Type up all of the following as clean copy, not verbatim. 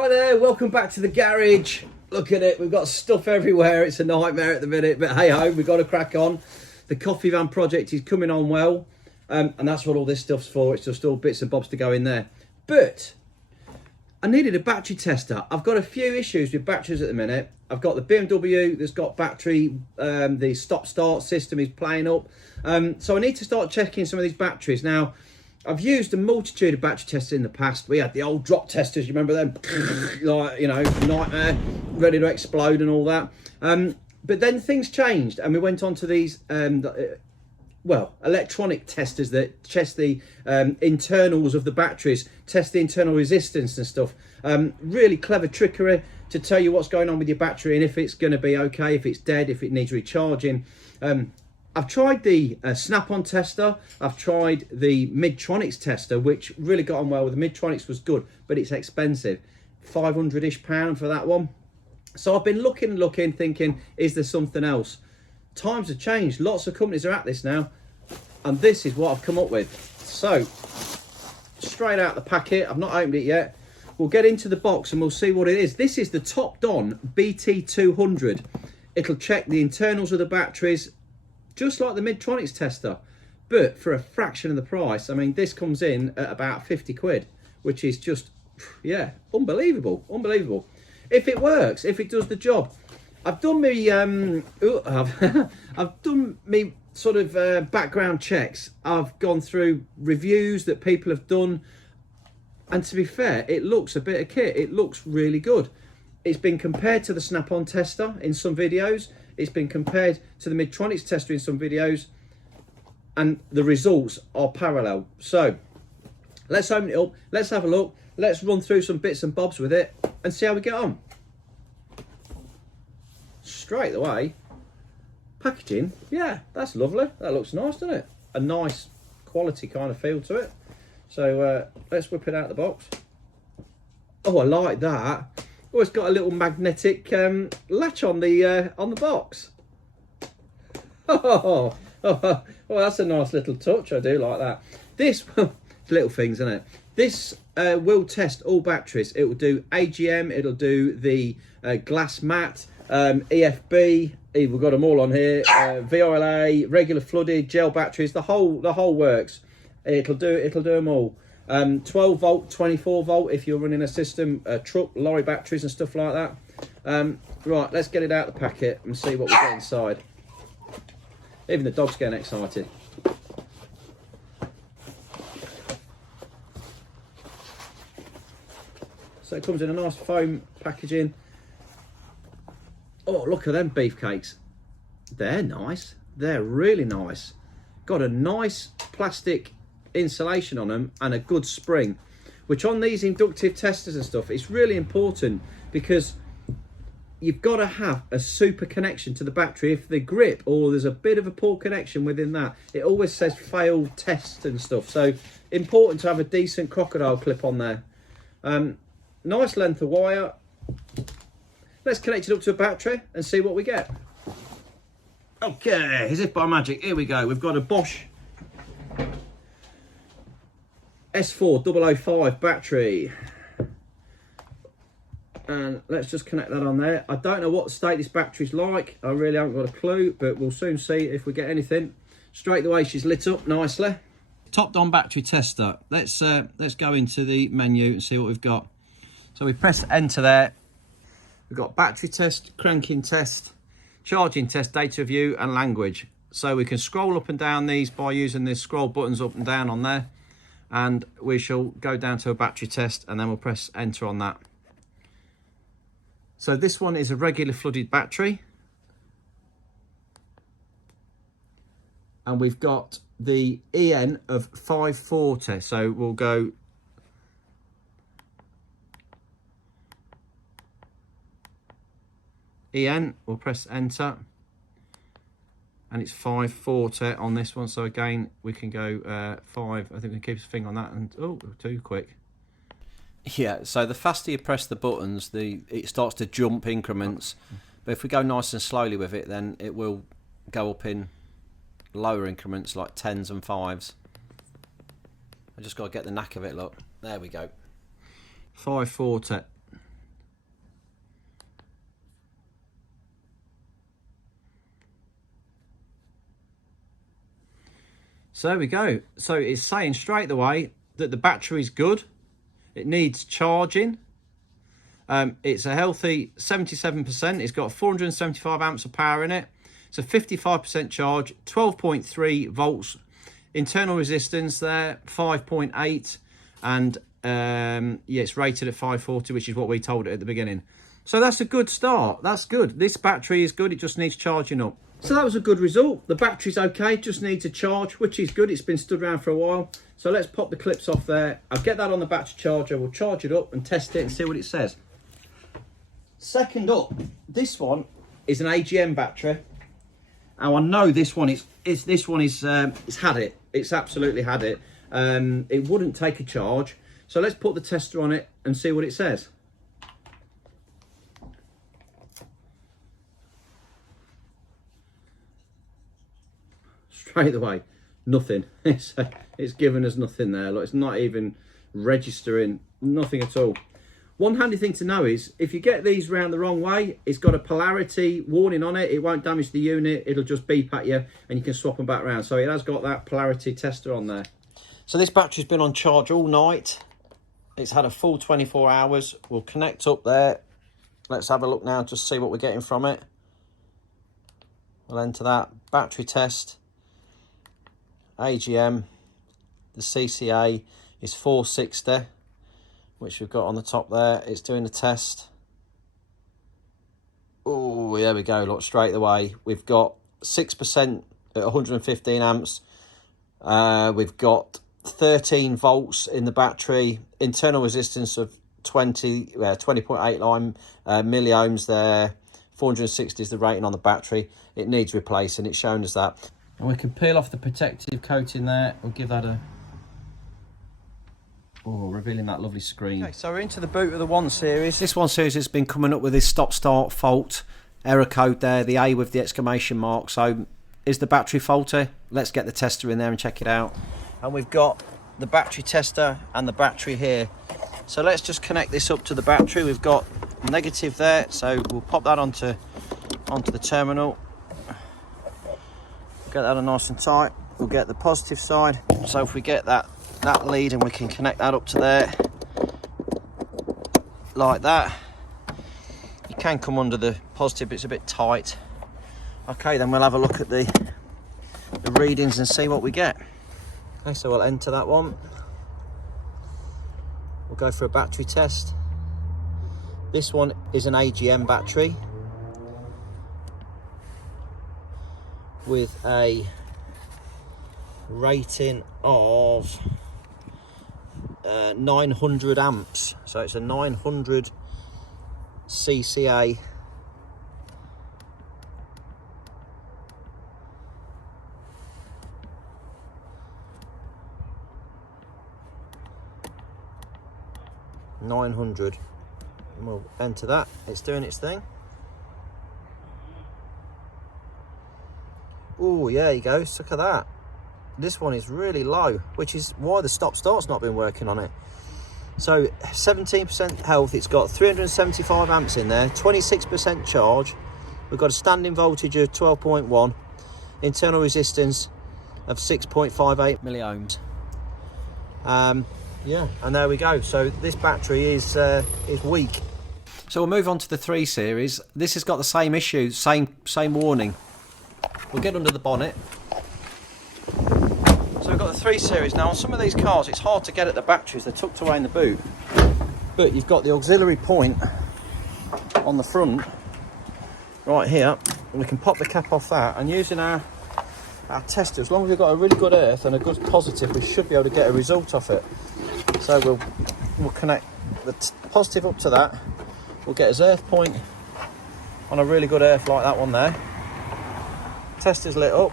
Hi there, welcome back to the garage. Look at it, we've got stuff everywhere. It's a nightmare at the minute, but hey ho, we've got to crack on. The coffee van project is coming on well, and that's what all this stuff's for. It's just all bits and bobs to go in there. But I needed a battery tester. I've got a few issues with batteries at the minute. I've got the BMW that's got battery, the stop-start system is playing up. So I need to start checking some of these batteries. Now, I've used a multitude of battery testers in the past. We had the old drop testers, you remember them? Like, you know, nightmare, ready to explode and all that. But then things changed and we went on to these, electronic testers that test the internals of the batteries, test the internal resistance and stuff. Really clever trickery to tell you what's going on with your battery and if it's going to be okay, if it's dead, if it needs recharging. I've tried the snap-on tester. I've tried the Midtronics tester, which really got on well with the Midtronics, was good, but it's expensive. 500-ish pound for that one. So I've been looking, thinking, is there something else? Times have changed. Lots of companies are at this now, and this is what I've come up with. So, straight out the packet. I've not opened it yet. We'll get into the box and we'll see what it is. This is the Topdon BT200. It'll check the internals of the batteries, just like the Midtronics tester, but for a fraction of the price. I mean, this comes in at about 50 quid, which is just, yeah, unbelievable. If it works, if it does the job. I've done me, I've done me sort of background checks. I've gone through reviews that people have done, and to be fair, it looks a bit of kit. It looks really good. It's been compared to the snap-on tester in some videos. It's been compared to the Midtronics tester in some videos, and the results are parallel. So let's open it up, let's have a look, let's run through some bits and bobs with it and see how we get on. Straight away, packaging, yeah, that's lovely. That looks nice, doesn't it? A nice quality kind of feel to it. So let's whip it out of the box. Oh, I like that. Oh, it's got a little magnetic latch on the box. Oh, that's a nice little touch. I do like that. This, little things, isn't it? This will test all batteries. It will do AGM. It'll do the glass mat, EFB. We've got them all on here. VRLA, regular flooded, gel batteries. The whole works. It'll do them all. 12 volt, 24 volt if you're running a system, truck, lorry batteries and stuff like that. Right, let's get it out of the packet and see what we get inside. Even the dog's getting excited. So it comes in a nice foam packaging. Oh, look at them beefcakes. They're nice. They're really nice. Got a nice plastic insulation on them and a good spring, which on these inductive testers and stuff, it's really important because you've got to have a super connection to the battery. If the grip or there's a bit of a poor connection within that, it always says failed test and stuff. So important to have a decent crocodile clip on there. Nice length of wire. Let's connect it up to a battery and see what we get. Okay, as if by magic, here we go. We've got a Bosch S4005 battery, and let's just connect that on there. I don't know what state this battery's like. I really haven't got a clue, but we'll soon see if we get anything. Straight away, she's lit up nicely. Topdon battery tester. Let's go into the menu and see what we've got. So we press enter there. We've got battery test, cranking test, charging test, data view, and language. So we can scroll up and down these by using the scroll buttons up and down on there. And we shall go down to a battery test and then we'll press enter on that. So this one is a regular flooded battery. And we've got the EN of 540. So we'll go EN, we'll press enter. And it's 540 on this one, so again we can go 5. I think we can keep a finger on that, and oh, too quick. Yeah, so the faster you press the buttons, it starts to jump increments. But if we go nice and slowly with it, then it will go up in lower increments like 10s and 5s. I just got to get the knack of it. Look, there we go. 540. So there we go. So it's saying straight away that the battery's good. It needs charging. It's a healthy 77%. It's got 475 amps of power in it. It's a 55% charge, 12.3 volts. Internal resistance there, 5.8. And yeah, it's rated at 540, which is what we told it at the beginning. So that's a good start. That's good. This battery is good. It just needs charging up. So that was a good result. The battery's okay, just needs a charge, which is good. It's been stood around for a while. So let's pop the clips off there. I'll get that on the battery charger. We'll charge it up and test it and see what it says. Second up, this one is an AGM battery. Now I know this one is it's had it. It's absolutely had it. It wouldn't take a charge. So let's put the tester on it and see what it says. Straight away, nothing. It's given us nothing there. Look, it's not even registering, nothing at all. One handy thing to know is if you get these round the wrong way, it's got a polarity warning on it. It won't damage the unit. It'll just beep at you and you can swap them back around. So it has got that polarity tester on there. So this battery's been on charge all night. It's had a full 24 hours. We'll connect up there. Let's have a look now to see what we're getting from it. We'll enter that. Battery test. AGM. The CCA is 460. Which we've got on the top there. It's doing the test. Oh, there we go. Look, straight away. We've got 6% at 115 amps. We've got 13 volts in the battery. Internal resistance of 20.8 milliohms there. 460 is the rating on the battery. It needs replacing. It's shown us that. And we can peel off the protective coating there. We'll give that a... Oh, revealing that lovely screen. Okay, so we're into the boot of the 1 Series. This 1 Series has been coming up with this stop-start fault error code there, the A with the exclamation mark. So is the battery faulty? Let's get the tester in there and check it out. And we've got the battery tester and the battery here. So let's just connect this up to the battery. We've got negative there, so we'll pop that onto the terminal. Get that on nice and tight. We'll get the positive side. So if we get that lead and we can connect that up to there like that. You can come under the positive, but it's a bit tight. Okay, then we'll have a look at the readings and see what we get. Okay, so we'll enter that one. We'll go for a battery test. This one is an AGM battery with a rating of 900 amps, so it's a 900 CCA. And we'll enter that. It's doing its thing. Oh, yeah, there you go. Look at that. This one is really low, which is why the stop-start's not been working on it. So 17% health. It's got 375 amps in there, 26% charge. We've got a standing voltage of 12.1, internal resistance of 6.58 milliohms. Yeah, and there we go. So this battery is weak. So we'll move on to the 3 Series. This has got the same issue, same warning. We'll get under the bonnet. So we've got the 3 Series. Now on some of these cars it's hard to get at the batteries, they're tucked away in the boot. But you've got the auxiliary point on the front, right here, and we can pop the cap off that, and using our tester, as long as we've got a really good earth and a good positive, we should be able to get a result off it. So we'll connect the positive up to that. We'll get his earth point on a really good earth like that one there. Tester's lit up.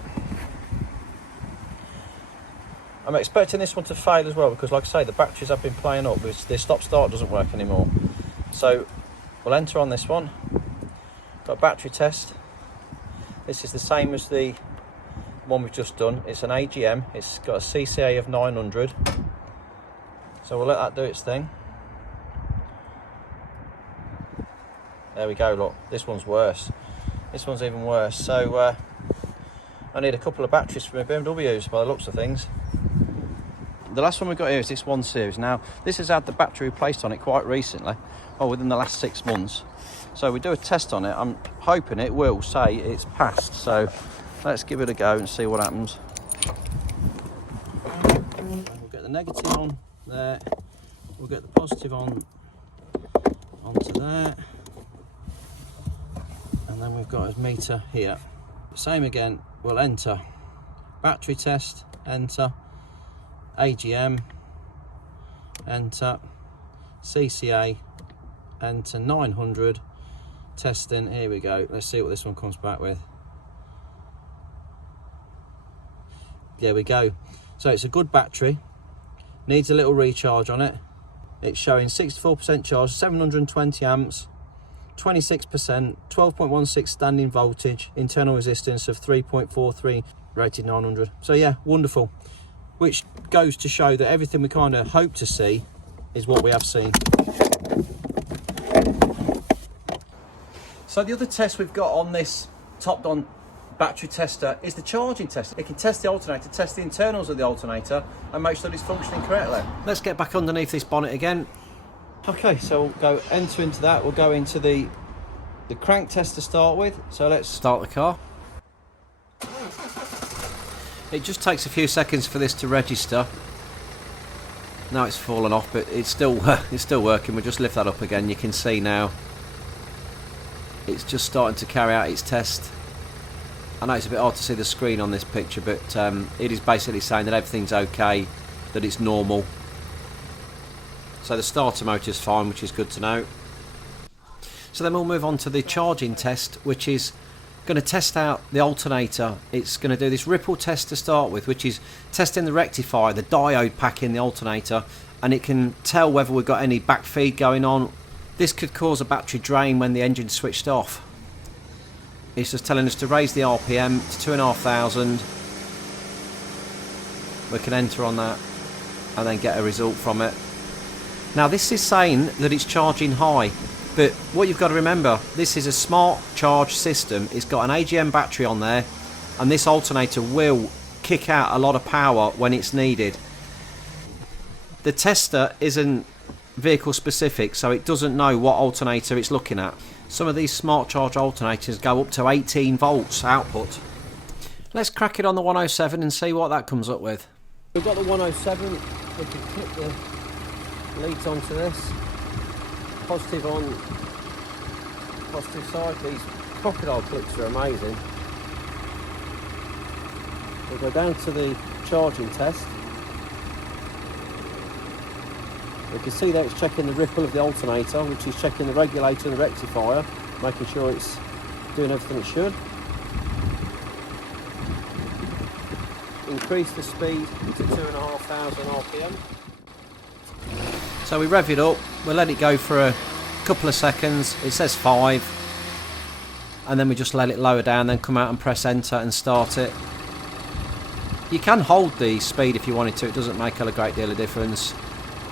I'm expecting this one to fail as well because, like I say, the batteries have been playing up. The stop-start doesn't work anymore. So we'll enter on this one. Got a battery test. This is the same as the one we've just done. It's an AGM. It's got a CCA of 900. So we'll let that do its thing. There we go, look. This one's worse. This one's even worse. So, I need a couple of batteries for my BMWs by the looks of things. The last one we've got here is this 1 Series. Now, this has had the battery replaced on it quite recently, or within the last 6 months. So we do a test on it. I'm hoping it will say it's passed. So let's give it a go and see what happens. We'll get the negative on there. We'll get the positive on onto there. And then we've got his meter here. Same again, we'll enter battery test, enter AGM, enter CCA, enter 900, testing. Here we go. Let's see what this one comes back with. There we go. So it's a good battery, needs a little recharge on it. It's showing 64% charge, 720 amps, 26%, 12.16 standing voltage, internal resistance of 3.43, rated 900. So yeah, wonderful. Which goes to show that everything we kind of hope to see is what we have seen. So the other test we've got on this Topdon battery tester is the charging test. It can test the alternator, test the internals of the alternator, and make sure that it's functioning correctly. Let's get back underneath this bonnet again. Okay, so we'll go enter into that. We'll go into the crank test to start with. So let's start the car. It just takes a few seconds for this to register. Now it's fallen off, but it's still working. We'll just lift that up again. You can see now it's just starting to carry out its test. I know it's a bit hard to see the screen on this picture, but it is basically saying that everything's okay, that it's normal. So the starter motor is fine, which is good to know. So then we'll move on to the charging test, which is going to test out the alternator. It's going to do this ripple test to start with, which is testing the rectifier, the diode pack in the alternator, and it can tell whether we've got any back feed going on. This could cause a battery drain when the engine's switched off. It's just telling us to raise the RPM to 2,500. We can enter on that and then get a result from it. Now this is saying that it's charging high, but what you've got to remember, this is a smart charge system. It's got an AGM battery on there, and this alternator will kick out a lot of power when it's needed. The tester isn't vehicle specific, so it doesn't know what alternator it's looking at. Some of these smart charge alternators go up to 18 volts output. Let's crack it on the 107 and see what that comes up with. We've got the 107, we can clip the leads onto this. Positive on positive side. These crocodile clips are amazing. We'll go down to the charging test. We can see that it's checking the ripple of the alternator, which is checking the regulator and the rectifier, making sure it's doing everything it should. Increase the speed to 2,500 RPM. So we rev it up, we'll let it go for a couple of seconds. It says 5, and then we just let it lower down, then come out and press enter and start it. You can hold the speed if you wanted to, it doesn't make a great deal of difference.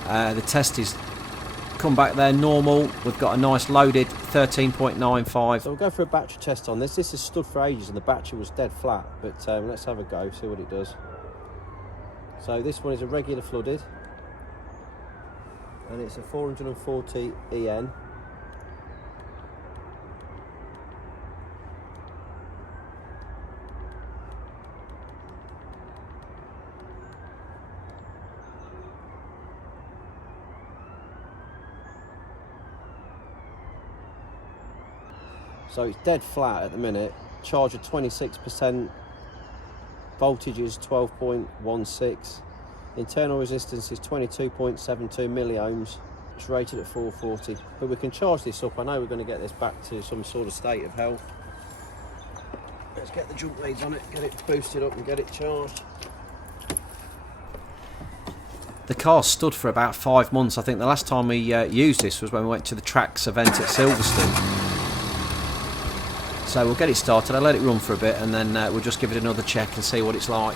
The test is come back there normal. We've got a nice loaded 13.95. So we'll go for a battery test on this. This has stood for ages and the battery was dead flat, but let's have a go, see what it does. So this one is a regular flooded, and it's a 440 EN. So it's dead flat at the minute. Charge at 26%. Voltage is 12.16. Internal resistance is 22.72 milliohms. It's rated at 440. But we can charge this up. I know we're going to get this back to some sort of state of health. Let's get the jump leads on it, get it boosted up and get it charged. The car stood for about 5 months. I think the last time we used this was when we went to the Tracks event at Silverstone. So we'll get it started, I'll let it run for a bit, and then we'll just give it another check and see what it's like.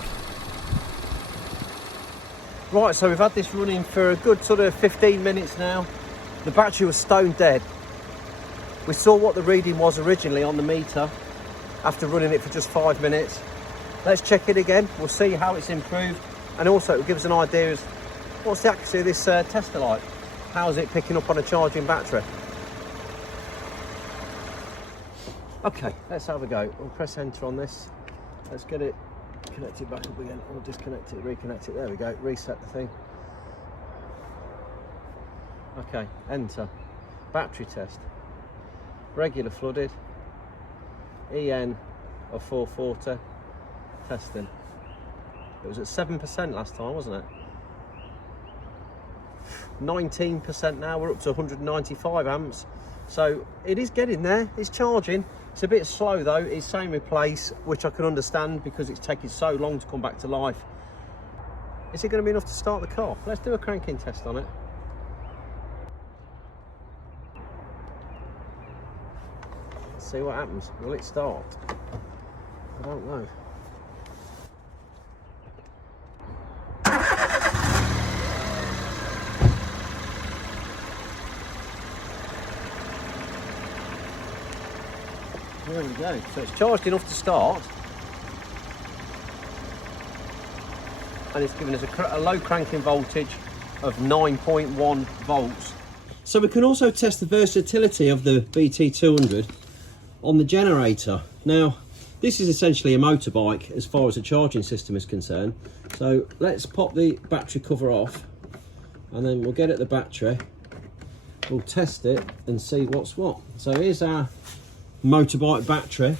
Right, so we've had this running for a good sort of 15 minutes now. The battery was stone dead. We saw what the reading was originally on the meter after running it for just 5 minutes. Let's check it again. We'll see how it's improved, and also it will give us an idea as what's the accuracy of this tester like. How's it picking up on a charging battery? Okay, let's have a go. We'll press enter on this. Let's get it connected back up again. We'll disconnect it, reconnect it. There we go. Reset the thing. Okay, enter. Battery test. Regular flooded. EN of 440. Testing. It was at 7% last time, wasn't it? 19% now. We're up to 195 amps. So it is getting there. It's charging. It's a bit slow though. It's saying replace, which I can understand because it's taking so long to come back to life. Is it going to be enough to start the car? Let's do a cranking test on it. Let's see what happens. Will it start? I don't know. There we go. So it's charged enough to start, and it's giving us a low cranking voltage of 9.1 volts. So we can also test the versatility of the BT200 on the generator. Now, this is essentially a motorbike as far as the charging system is concerned. So let's pop the battery cover off, and then we'll get at the battery. We'll test it and see what's what. So here's our motorbike battery.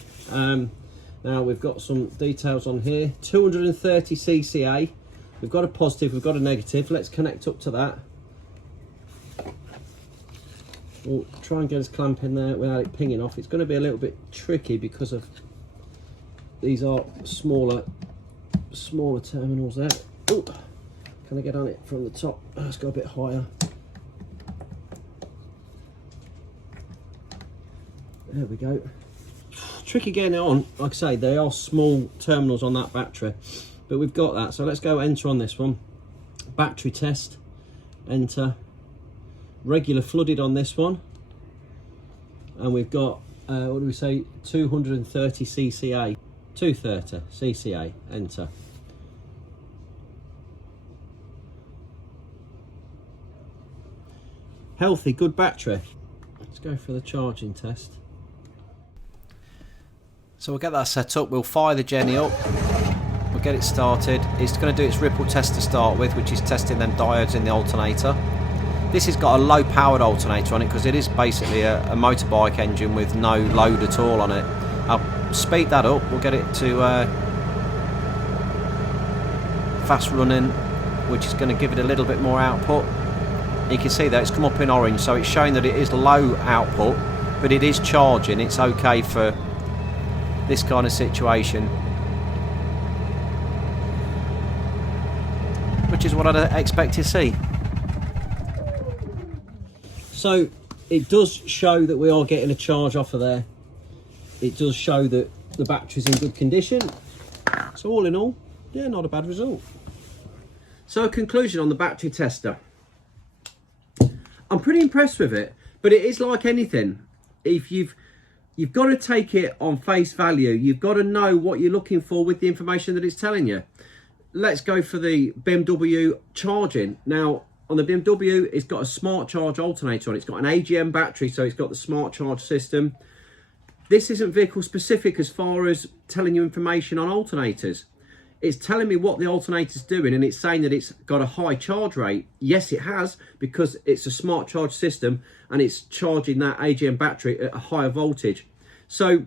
Now we've got some details on here. 230 cca. We've got a positive, we've got a negative. Let's connect up to that. We'll try and get us clamp in there without it pinging off. It's going to be a little bit tricky because of these are smaller terminals there. Oh, can I get on it from the top? Let's go a bit higher. There we go. Tricky getting it on. Like I say, they are small terminals on that battery, but we've got that. So let's go enter on this one. Battery test, enter. Regular flooded on this one, and we've got what do we say, 230 cca. 230 cca, enter. Healthy, good battery. Let's go for the charging test. So we'll get that set up, we'll fire the Jenny up, we'll get it started. It's going to do its ripple test to start with, which is testing them diodes in the alternator. This has got a low powered alternator on it because it is basically a motorbike engine with no load at all on it. I'll speed that up, we'll get it to fast running, which is going to give it a little bit more output. You can see that it's come up in orange, so it's showing that it is low output, but it is charging. It's okay for this kind of situation, which is what I'd expect to see. So it does show that we are getting a charge off of there. It does show that the battery's in good condition. So all in all, yeah, not a bad result. So a conclusion on the battery tester. I'm pretty impressed with it, but it is like anything. If you've got to take it on face value. You've got to know what you're looking for with the information that it's telling you. Let's go for the BMW charging. Now, on the BMW, it's got a smart charge alternator on it. It's got an AGM battery, so it's got the smart charge system. This isn't vehicle specific as far as telling you information on alternators. It's telling me what the alternator's doing, and it's saying that it's got a high charge rate. Yes, it has, because it's a smart charge system and it's charging that AGM battery at a higher voltage. So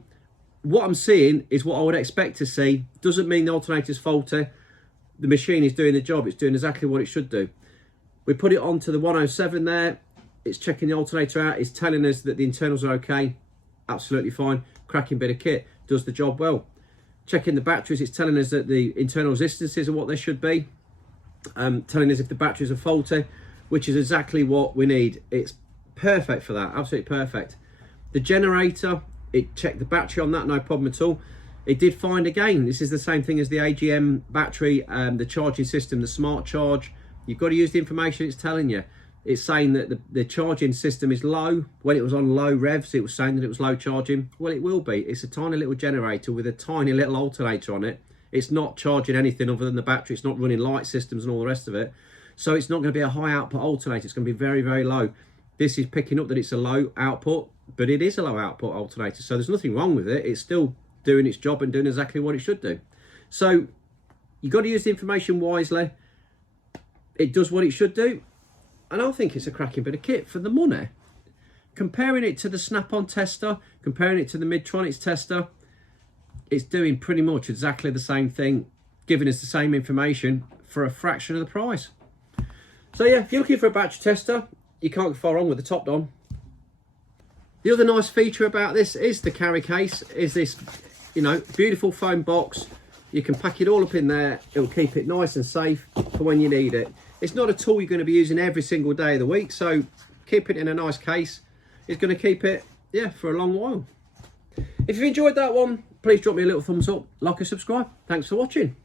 what I'm seeing is what I would expect to see. Doesn't mean the alternator's faulty. The machine is doing the job. It's doing exactly what it should do. We put it onto the 107 there. It's checking the alternator out. It's telling us that the internals are okay. Absolutely fine. Cracking bit of kit. Does the job well. Checking the batteries. It's telling us that the internal resistances are what they should be. Telling us if the batteries are faulty, which is exactly what we need. It's perfect for that. Absolutely perfect. The generator, it checked the battery on that, no problem at all. It did find, again, this is the same thing as the AGM battery, the charging system, the smart charge. You've got to use the information it's telling you. It's saying that the charging system is low. When it was on low revs, it was saying that it was low charging. Well, it will be. It's a tiny little generator with a tiny little alternator on it. It's not charging anything other than the battery. It's not running light systems and all the rest of it. So it's not going to be a high output alternator. It's going to be very, very low. This is picking up that it's a low output, but it is a low output alternator. So there's nothing wrong with it. It's still doing its job and doing exactly what it should do. So you've got to use the information wisely. It does what it should do. And I think it's a cracking bit of kit for the money. Comparing it to the Snap-on tester, comparing it to the Midtronics tester, it's doing pretty much exactly the same thing, giving us the same information for a fraction of the price. So yeah, if you're looking for a battery tester, you can't go far wrong with the Topdon. The other nice feature about this is the carry case, is this, you know, beautiful foam box. You can pack it all up in there. It'll keep it nice and safe for when you need it. It's not a tool you're going to be using every single day of the week, so keeping it in a nice case is going to keep it, yeah, for a long while. If you've enjoyed that one, please drop me a little thumbs up, like and subscribe. Thanks for watching.